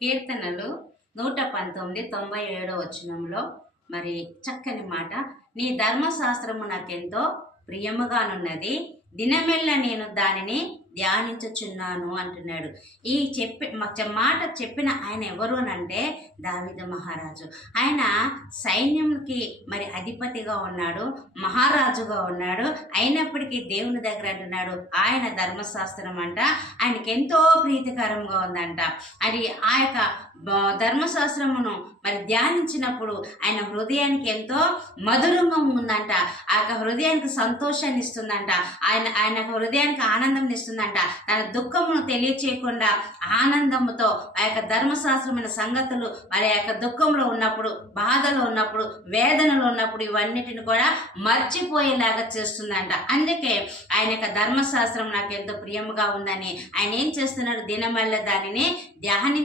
కీర్తనలు 119:97 మరి చక్కని మాట, నీ ధర్మశాస్త్రము నాకెంతో ప్రియముగానున్నది, దినమెల్ల నేను దానిని ధ్యానించుచున్నాను అంటున్నాడు. ఈ మాట చెప్పిన ఆయన ఎవరు అనంటే దావీదు మహారాజు. ఆయన సైన్యంకి మరి అధిపతిగా ఉన్నాడు, మహారాజుగా ఉన్నాడు. అయినప్పటికీ దేవుని దగ్గర అంటున్నాడు ఆయన ధర్మశాస్త్రం అంట ఆయనకి ఎంతో ప్రీతికరంగా ఉందంట. అది ఆ యొక్క ధర్మశాస్త్రమును మరి ధ్యానించినప్పుడు ఆయన హృదయానికి ఎంతో మధురంగా ఉందంట. ఆ యొక్క హృదయానికి సంతోషాన్ని ఇస్తుందంట. ఆయన హృదయానికి ఆనందం ఇస్తుందంట. తన దుఃఖమును తెలియచేయకుండా ఆనందముతో ఆ యొక్క ధర్మశాస్త్రమైన సంగతులు మరి ఆ యొక్క దుఃఖంలో ఉన్నప్పుడు, బాధలో ఉన్నప్పుడు, వేదనలో ఉన్నప్పుడు ఇవన్నిటిని కూడా మర్చిపోయేలాగా చేస్తుందంట. అందుకే ఆయన యొక్క ధర్మశాస్త్రం నాకు ఎంతో ప్రియముగా ఉందని ఆయన ఏం చేస్తున్నాడు, దినమల్ల దానిని ధ్యాని